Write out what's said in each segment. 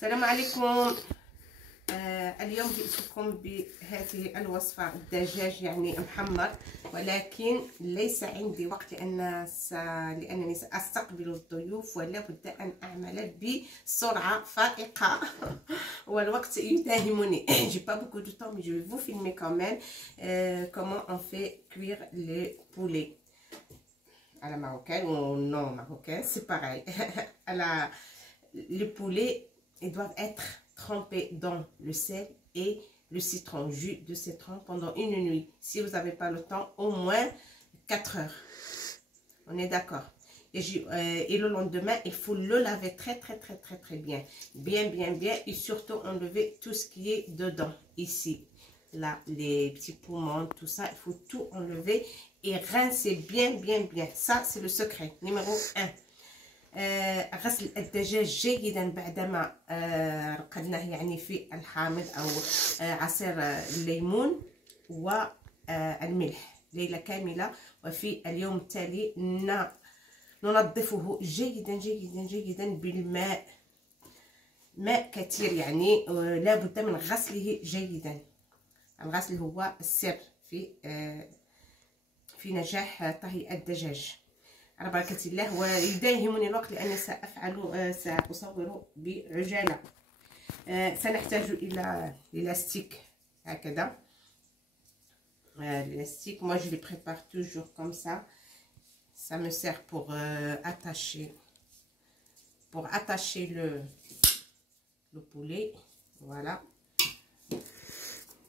السلام عليكم. اليوم جئتكم بهذه الوصفة، الدجاج يعني محمر، ولكن ليس عندي وقت لأنني سأستقبل الضيوف ولا بد أن أعمل بسرعة فائقة والوقت يداهمني. J'ai pas beaucoup de temps mais je vais vous filmer quand même comment on fait cuire le poulet à la marocaine ou non marocaine, c'est pareil. Le poulet, ils doivent être trempés dans le sel et le citron, jus de citron pendant une nuit. Si vous n'avez pas le temps, au moins 4 heures. On est d'accord. Et le lendemain, il faut le laver très bien. Bien. Et surtout enlever tout ce qui est dedans. Ici, là, les petits poumons, tout ça, il faut tout enlever et rincer bien. Ça, c'est le secret. Numéro 1. غسل الدجاج جيدا بعدما رقدناه يعني في الحامض أو عصير الليمون والملح ليلة كاملة، وفي اليوم التالي ننظفه جيدا بالماء، ماء كثير يعني لا بد من غسله جيدا. الغسل هو السر في نجاح طهي الدجاج على بركة الله. ويداهمني الوقت لأني سأصور بعجالة. سنحتاج إلى l'élastique هكذا. L'élastique, moi je les prépare toujours comme ça. Ça me sert pour attacher le poulet. Voilà.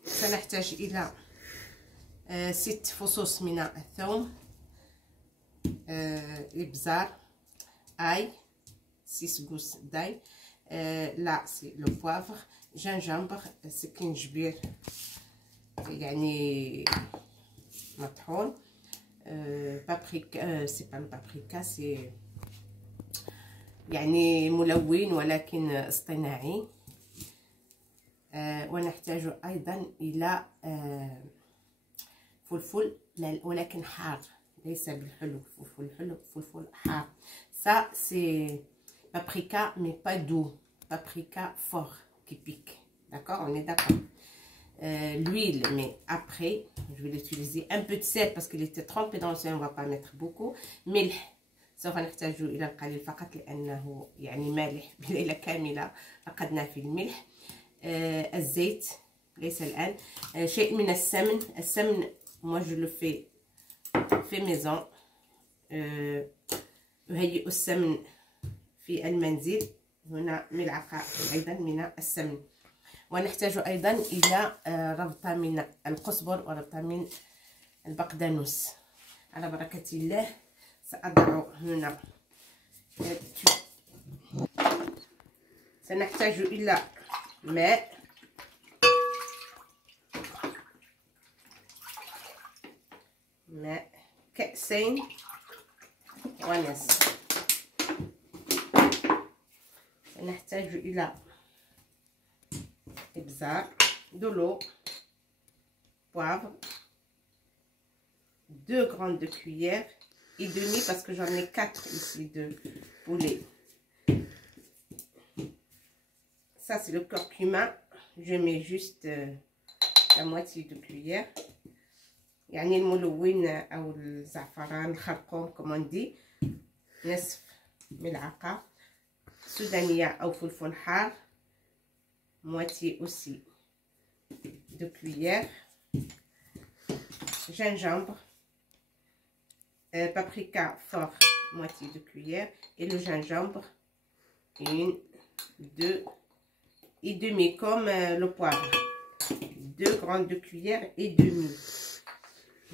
سنحتاج إلى 6 فصوص من الثوم، الابزار، ail, 6 gousses d'ail, là c'est le poivre, gingembre, سكينجبير يعني مطحون، بابريكا، c'est pas le paprika, c'est يعني ملون ولكن اصطناعي. ونحتاج ايضا الى فلفل ولكن حار، ليس بالحلو، فلفل حلو، فلفل حار. Ça c'est paprika mais pas doux, paprika fort qui pique. D'accord, on est d'accord. L'huile, mais après je vais l'utiliser. Un peu de sel parce qu'il était trempé dans le sel, on va pas mettre beaucoup. ملح سوف نحتاج الى القليل فقط لانه يعني مالح بليله كامله رقدنا في الملح. الزيت ليس الان. شيء من السمن moi je le fais في ميزون. أهيئ السمن في المنزل. هنا ملعقة أيضا من السمن. ونحتاج أيضا إلى ربطة من القزبر وربطة من البقدونس. على بركة الله سأضع هنا. سنحتاج إلى ماء، كأسين ونصف. سنحتاج إلى إبزار، de l'eau, poivre, 2 grandes cuillères et demi parce que j'en ai 4 ici de poulet. Ça c'est le curcuma, je mets juste la moitié de cuillère. يعني الملون أو الزعفران الخرقوم كما ندي، نصف ملعقة. سودانية أو فلفل حار، moitié aussi de cuillère. Gingembre, paprika fort, moitié de cuillère. Et le gingembre, 1, 2 et demi comme le poivre, 2 grandes cuillères et demi.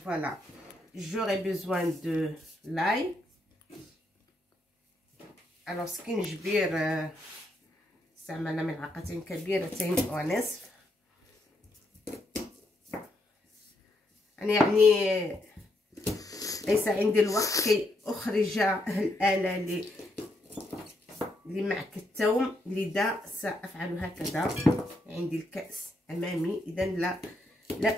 Voilà, j'aurai besoin de l'ail. Alors سكينجبير استعملنا ملعقتين كبيرتين ونصف. أنا يعني ليس عندي الوقت كي أخرج الآلة لمعك الثوم، لذا سأفعل هكذا. عندي الكأس أمامي، إذا لا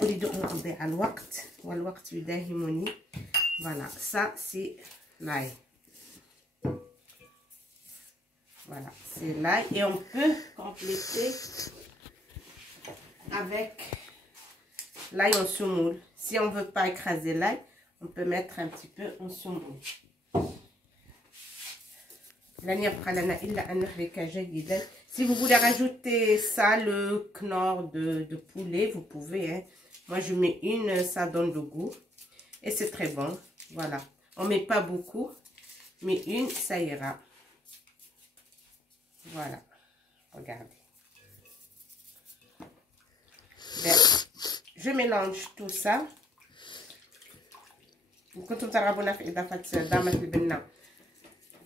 أريد أن أضيع الوقت والوقت يداهمني. Voilà, ça c'est l'ail. Voilà, c'est l'ail. Et on peut compléter avec l'ail en semoule. Si on ne veut pas écraser l'ail, on peut mettre un petit peu en semoule. Si vous voulez rajouter ça, le knorr de poulet, vous pouvez. Hein. Moi, je mets une, ça donne le goût. Et c'est très bon. Voilà. On ne met pas beaucoup, mais une, ça ira. Voilà. Regardez. Ben, je mélange tout ça. كنتم ترغبون في إضافة دامة البنة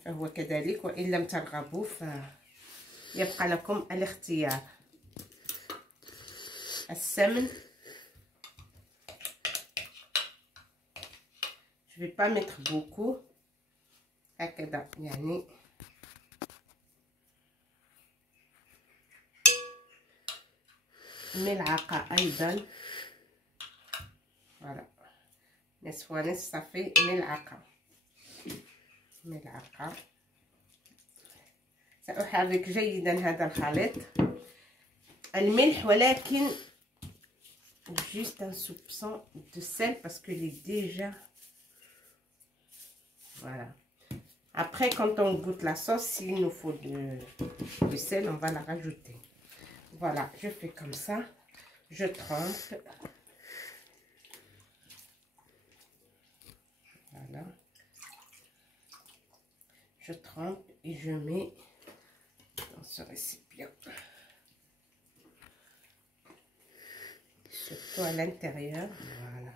فهو كذلك، وإن لم ترغبوا فيبقى لكم الاختيار. السمن je vais pas mettre beaucoup هكذا يعني ملعقة أيضا. voilà نصف ونصف صافي ملعقة. سأحرك جيدا هذا الخليط. الملح ولكن juste un soupçon de sel parce qu'il est déjà voilà. Après quand on goûte la sauce, s'il nous faut du sel, on va la rajouter. Voilà, je fais comme ça, je trempe. Voilà, je trempe et je mets dans ce récipient, surtout à l'intérieur. Voilà.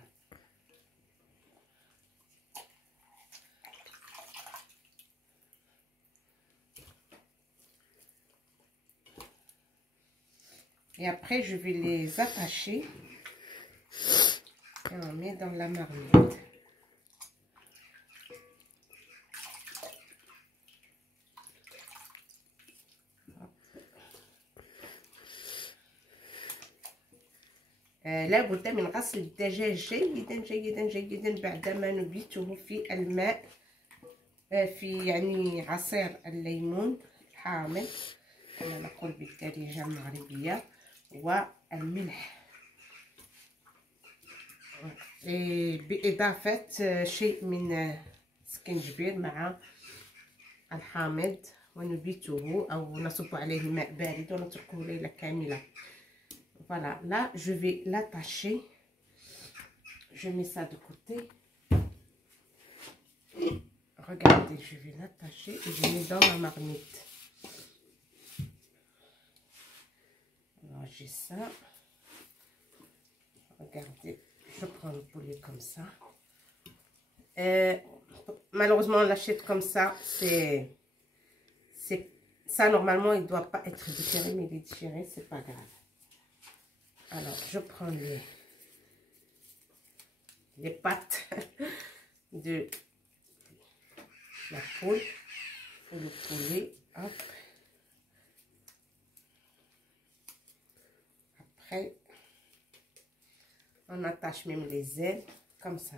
Et après, je vais les attacher et on met dans la marmite. لابد من غسل الدجاج جيدا جيدا جيدا بعدما نبيته في الماء، في يعني عصير الليمون الحامض كما نقول بالدارجة المغربية، والملح، بإضافة شيء من سكنجبير مع الحامض، ونبيته أو نصب عليه ماء بارد ونتركه ليلة كاملة. Voilà, là je vais l'attacher. Je mets ça de côté. Regardez, je vais l'attacher et je mets dans ma marmite. Alors j'ai ça. Regardez, je prends le poulet comme ça. Malheureusement, on l'achète comme ça. Ça, normalement, il ne doit pas être différé, mais il est différé, c'est pas grave. Alors, je prends les pattes de la poule ou le poulet. Hop. Après, on attache même les ailes comme ça.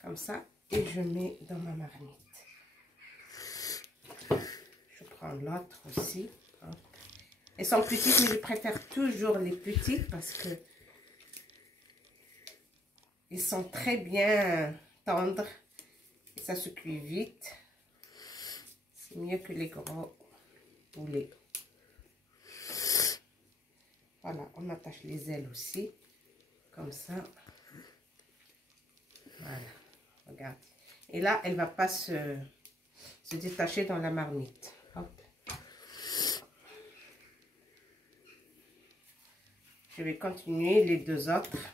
Comme ça. Et je mets dans ma marmite. Je prends l'autre aussi. Hop. Elles sont petites, mais je préfère toujours les petites parce que ils sont très bien tendres et ça se cuit vite. C'est mieux que les gros poulets. Voilà, on attache les ailes aussi, comme ça. Voilà, regarde. Et là, elle ne va pas se détacher dans la marmite. Hop. Je vais continuer les deux autres.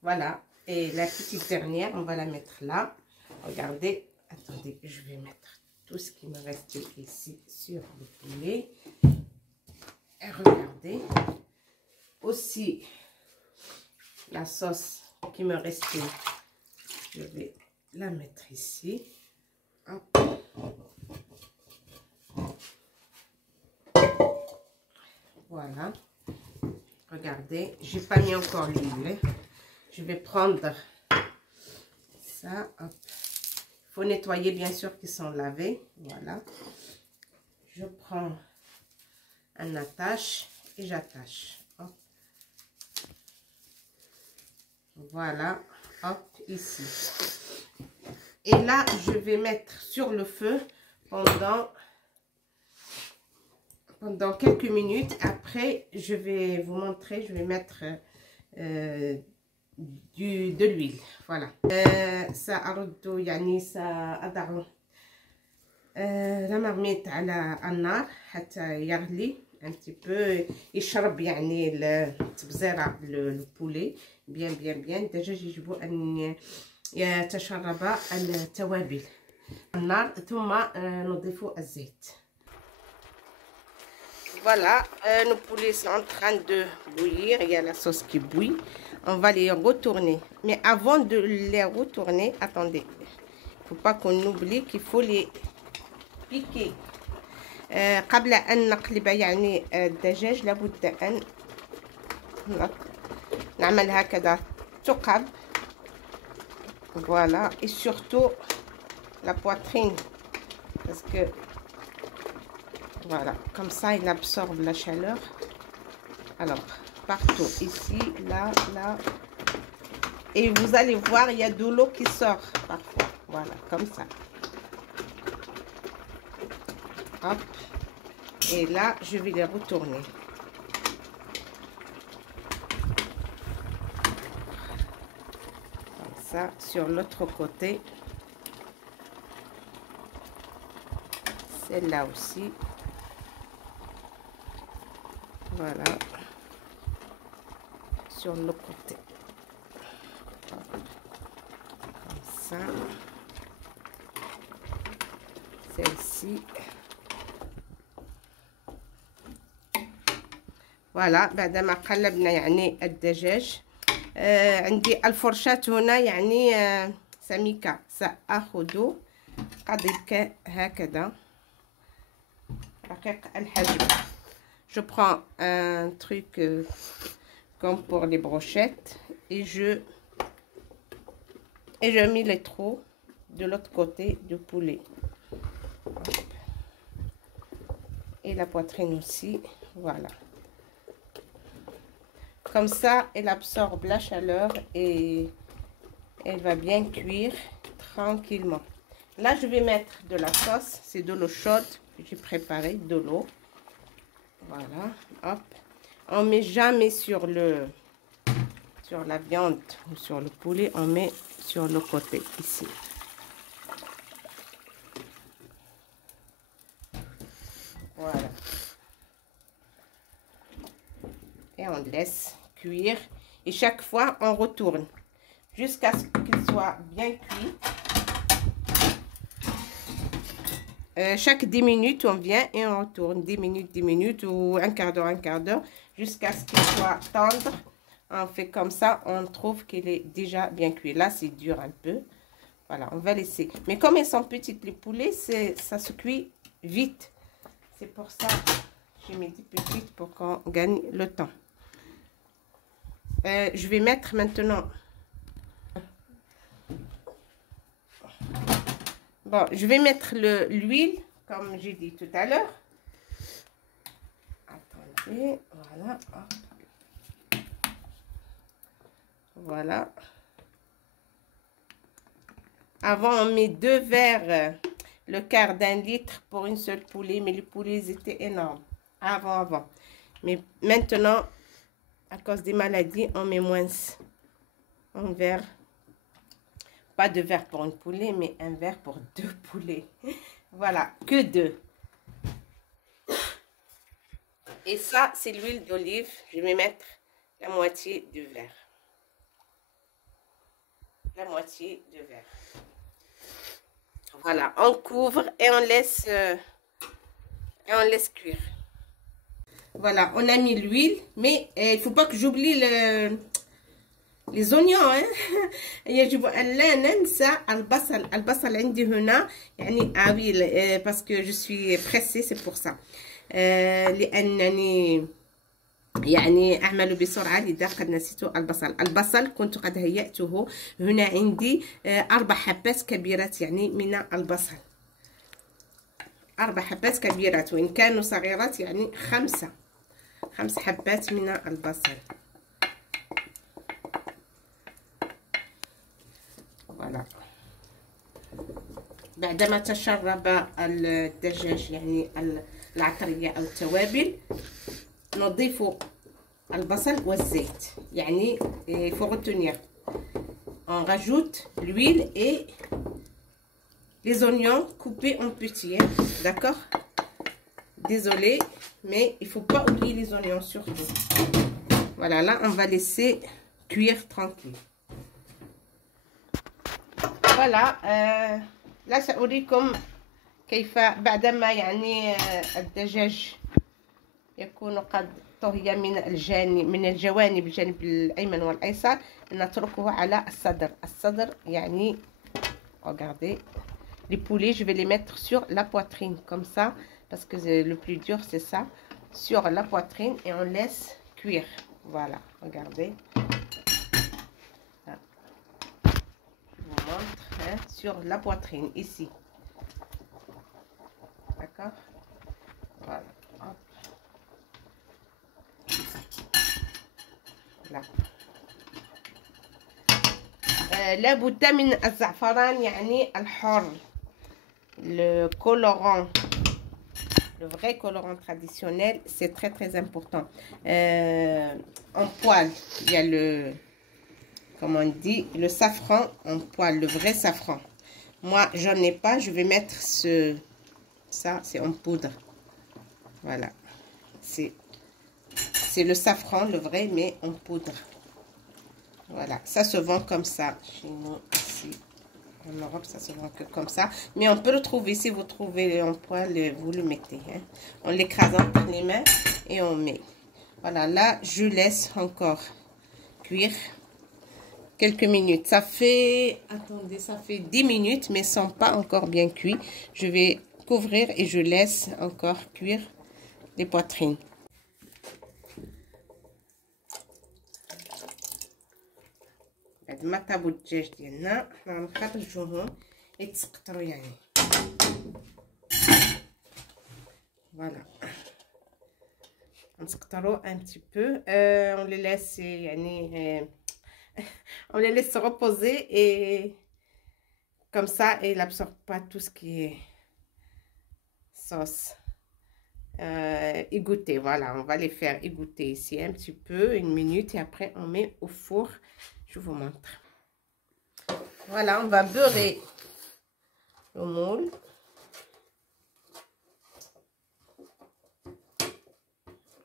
Voilà. Et la petite dernière, on va la mettre là. Regardez. Attendez, je vais mettre tout ce qui me reste ici sur le poulet. Et regardez. Aussi, la sauce qui me restait, je vais la mettre ici. Hop. Voilà, regardez, j'ai pas mis encore l'huile. Je vais prendre ça, hop. faut nettoyer bien sûr qu'ils sont lavés. Voilà. Je prends un attache et j'attache. Voilà, hop, ici. Et là, je vais mettre sur le feu pendant quelques minutes. Après, je vais vous montrer, je vais mettre de l'huile. Voilà. Ça أرد يعني سأضع la marmite على النار حتى يغلي un petit peu يشرب يعني التبزيرة البولي bien الدجاج يجب أن يتشرب التوابل النار ثم نضيف الزيت. Voilà, nos poulets sont en train de bouillir, il y a la sauce qui bouille. On va les retourner. Mais avant de les retourner, attendez, il ne faut pas qu'on oublie qu'il faut les piquer. قبل أن نقلب يعني الدجاج لابد أن نعمل هكذا ثقب. Voilà, et surtout la poitrine parce que voilà, comme ça il absorbe la chaleur. Alors partout, ici, là, et vous allez voir, il y a de l'eau qui sort parfois. Voilà, comme ça. Hop. Et là, je vais les retourner. Comme ça, sur l'autre côté. Celle-là aussi. Voilà. Sur le côté. Comme ça. Celle-ci. فوالا بعد ما قلبنا يعني الدجاج عندي الفرشاة هنا يعني سميكة سأخذ قدر هكذا رقيق الحجم. Je prends un truc comme pour les brochettes et je mets les trous de l'autre côté du poulet et la poitrine aussi. Voilà. Comme ça, elle absorbe la chaleur et elle va bien cuire tranquillement. Là, je vais mettre de la sauce. C'est de l'eau chaude que j'ai préparée, de l'eau. Voilà, hop. On met jamais sur la viande ou sur le poulet. On met sur le côté, ici. Voilà. Et on laisse cuire et chaque fois on retourne jusqu'à ce qu'il soit bien cuit. Chaque 10 minutes on vient et on retourne 10 minutes ou un quart d'heure jusqu'à ce qu'il soit tendre. On fait comme ça, on trouve qu'il est déjà bien cuit. Là c'est dur un peu, voilà, on va laisser. Mais comme elles sont petites les poulets, ça se cuit vite. C'est pour ça que j'ai mis des petites pour qu'on gagne le temps. Je vais mettre maintenant. Bon, je vais mettre l'huile, comme j'ai dit tout à l'heure. Attendez, voilà. Voilà. Avant, on met 2 verres, le quart d'un litre pour une seule poulet, mais les poulets étaient énormes. Avant. Mais maintenant, à cause des maladies, on met moins. Un verre. Pas 2 verres pour une poulet, mais un verre pour 2 poulets. Voilà, que 2. Et ça, c'est l'huile d'olive. Je vais mettre la moitié du verre. La moitié du verre. Voilà, on couvre et on laisse cuire. Voilà, on a mis l'huile, mais il ne faut pas que j'oublie les oignons. يجب أن لا ننسى البصل عندي هنا يعني parce que je suis pressée, c'est pour ça. لأنني يعني اعمل بسرعه لذا قد نسيت البصل كنت قد هيأته. هنا عندي 4 حبات كبيرات يعني من البصل، 4 حبات كبيرات، وان كانوا صغيرات يعني 5 حبات من البصل. فوالا. بعدما تشرب الدجاج يعني العطريه او التوابل، نضيف البصل والزيت. يعني il faut retenir, on rajoute l'huile et les oignons coupés en petits, hein? D'accord? Désolé, mais il faut pas oublier les oignons surtout. Voilà, là on va laisser cuire tranquille. Voilà, là سأريكم كيف بعدما يعني الدجاج يكون قد طهي من الجوانب، الجانب الأيمن والأيسر، نتركه على الصدر يعني regardez les poulets je vais les mettre sur la poitrine comme ça parce que le plus dur c'est ça, sur la poitrine, et on laisse cuire. Voilà, regardez, là. Je vous montre, hein, sur la poitrine ici, d'accord, voilà. Hop. لابد من الزعفران يعني الحر، le colorant, le vrai colorant traditionnel, c'est très important. En poêle, il y a le, comment on dit, le safran en poêle, le vrai safran. Moi j'en ai pas, je vais mettre ça c'est en poudre. Voilà, c'est le safran, le vrai, mais en poudre. Voilà, ça se vend comme ça chez nous ici en Europe, ça se vend que comme ça, mais on peut le trouver, si vous trouvez en poêle, vous le mettez, hein. On l'écrase entre les mains et on met. Voilà, là je laisse encore cuire quelques minutes. Ça fait, attendez, ça fait 10 minutes, mais sont pas encore bien cuits. Je vais couvrir et je laisse encore cuire les poitrines. بعد ما طابوا الدجاج ديالنا حنا غنخرجوهم يتسقطروا يعني. فوالا نسقطروا un petit peu, on les laisse يعني on les laisse se reposer et comme ça il absorbe pas tout ce qui est sauce. Égoutter, voilà, on va les faire égoutter ici un petit peu, 1 minute, et après on met au four. Je vous montre. Voilà, on va beurrer le moule.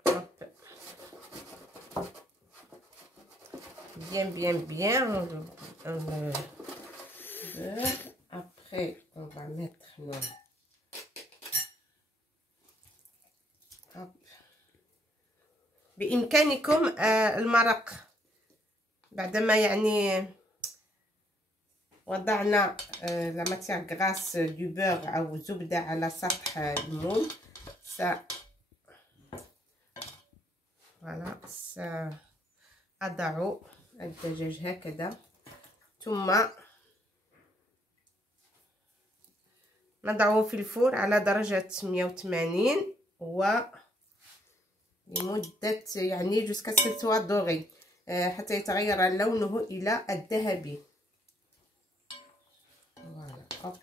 Hop. Bien, on le beurre. Après, on va mettre nos... بإمكانكم المرق بعدما يعني وضعنا لا ماتيير غراس دو بور أو زبدة على سطح المول، فوالا سأضع الدجاج هكذا، ثم نضعه في الفرن على درجة 180 لمدة يعني jusqu'à ce qu'il soit doré، حتى يتغير لونه إلى الذهبي. Voilà, hop.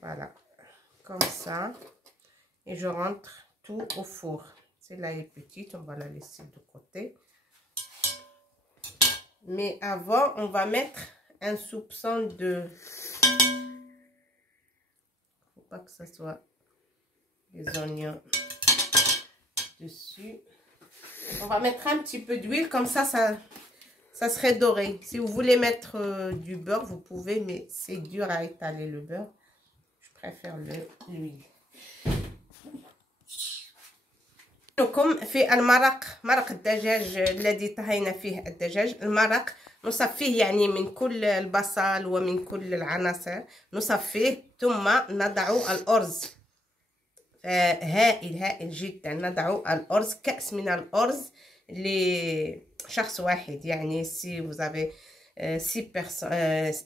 Voilà, comme ça, et je rentre tout au four. Celle-là est petite, on va la laisser de côté. Mais avant, on va mettre un soupçon de... Faut pas que ça soit les oignons dessus. On va mettre un petit peu d'huile, comme ça serait doré. Si vous voulez mettre du beurre, vous pouvez, mais c'est dur à étaler le beurre. Je préfère l'huile. لكم في المرق، مرق الدجاج الذي طهينا فيه الدجاج. المرق نصفيه يعني من كل البصل ومن كل العناصر، نصفيه ثم نضع الأرز هائل هائل جدا. نضع الأرز، كأس من الأرز لشخص واحد. يعني سي وزافي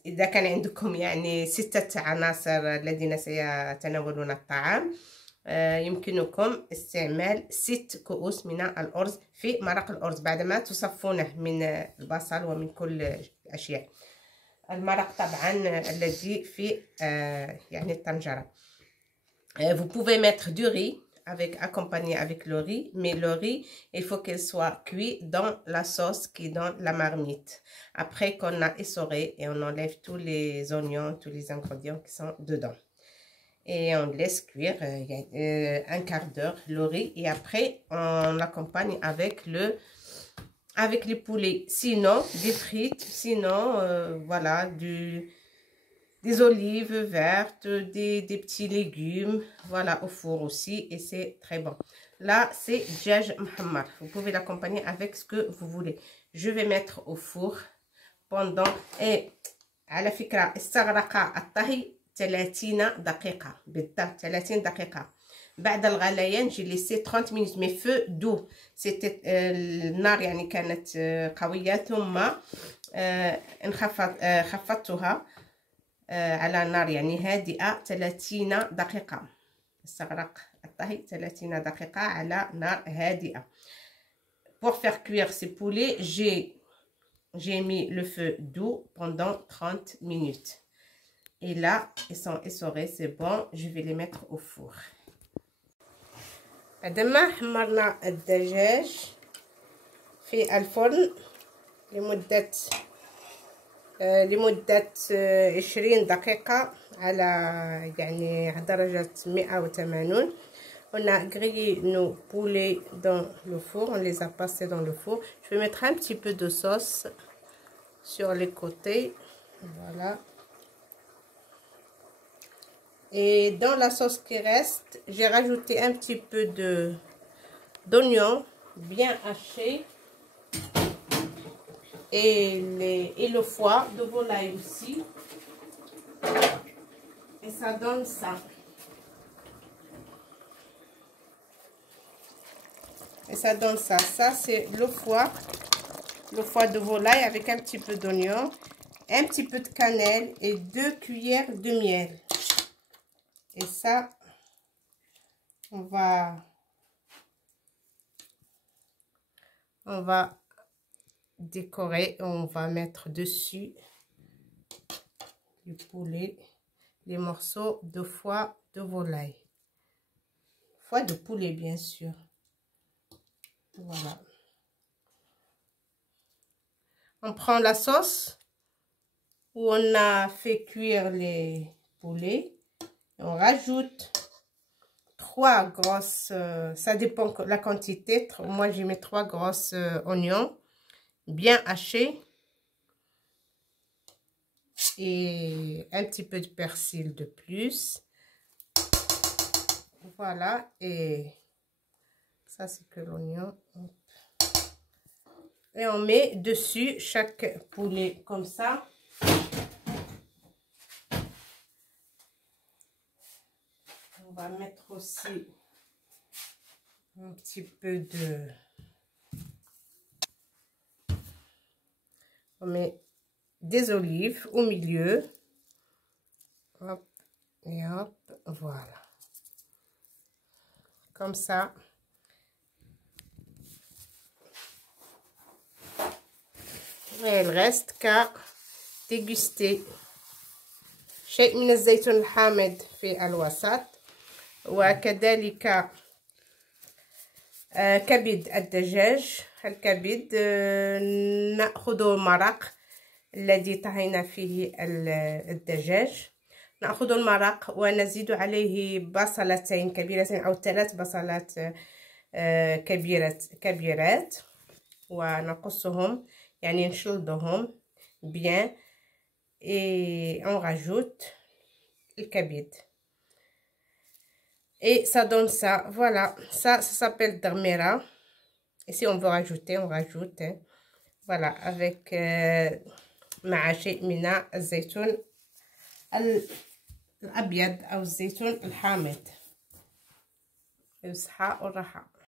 إذا كان عندكم يعني 6 عناصر الذين سيتناولون الطعام، يمكنكم استعمال 6 كؤوس من الأرز في مرق الأرز بعدما تصفونه من البصل ومن كل الأشياء. المرق طبعا الذي في يعني الطنجرة. Vous pouvez mettre du riz accompagné avec le riz, mais le riz, il faut qu'il soit cuit dans la sauce qui est dans la marmite. Après qu'on a essoré et on enlève tous les oignons, tous les ingrédients qui sont dedans. Et on laisse cuire un quart d'heure le riz, et après on l'accompagne avec les poulets. Sinon, des frites, sinon voilà, des olives vertes, des petits légumes, voilà, au four aussi, et c'est très bon. Là, c'est djaj muhammar. Vous pouvez l'accompagner avec ce que vous voulez. Je vais mettre au four pendant, et على فكرة استغرق الطهي 30 دقيقة بالضبط، 30 دقيقة. بعد الغليان جي ليسي 30 minutes مي فو دو. سيتي النار يعني كانت قوية، ثم خفضتها على نار يعني هادئة 30 دقيقة. استغرق الطهي 30 دقيقة على نار هادئة. Pour faire cuire ces poulets, j'ai mis le feu doux pendant 30 minutes. Et là, ils sont essorés, c'est bon. Je vais les mettre au four. بعدما حمرنا الدجاج في الفرن لمدة 20 دقيقة على يعني درجة 180. On a grillé nos poulets dans le four, on les a passés dans le four. Je vais mettre un petit peu de sauce sur les côtés, voilà. Et dans la sauce qui reste, j'ai rajouté un petit peu d'oignon bien haché, et le foie de volaille aussi. Et ça donne ça. Et ça donne ça. Ça, c'est le foie de volaille avec un petit peu d'oignon, un petit peu de cannelle et 2 cuillères de miel. Et ça, on va décorer. On va mettre dessus du poulet, les morceaux de foie de volaille. Foie de poulet, bien sûr. Voilà. On prend la sauce où on a fait cuire les poulets. On rajoute 3 grosses, ça dépend de la quantité. Moi, j'ai mis 3 grosses oignons bien hachés. Et un petit peu de persil de plus. Voilà. Et ça, c'est que l'oignon. Et on met dessus chaque poulet comme ça. On va mettre aussi un petit peu on met des olives au milieu. Hop et hop, voilà. Comme ça. Et il reste qu'à déguster. شيء من الزيتون الحامض في الوسط، وكذلك كبد الدجاج. الكبد نأخذ المرق الذي طهينا فيه الدجاج، نأخذ المرق ونزيد عليه بصلتين كبيرتين أو 3 بصلات كبيرات، ونقصهم يعني نشلضهم bien, et on rajoute le kabid. Et ça donne ça, voilà, ça s'appelle darmera. Et si on veut rajouter, on rajoute, hein. Voilà, avec مع شيء من الزيتون الأبيض أو الزيتون الحامض. بالصحة والراحة.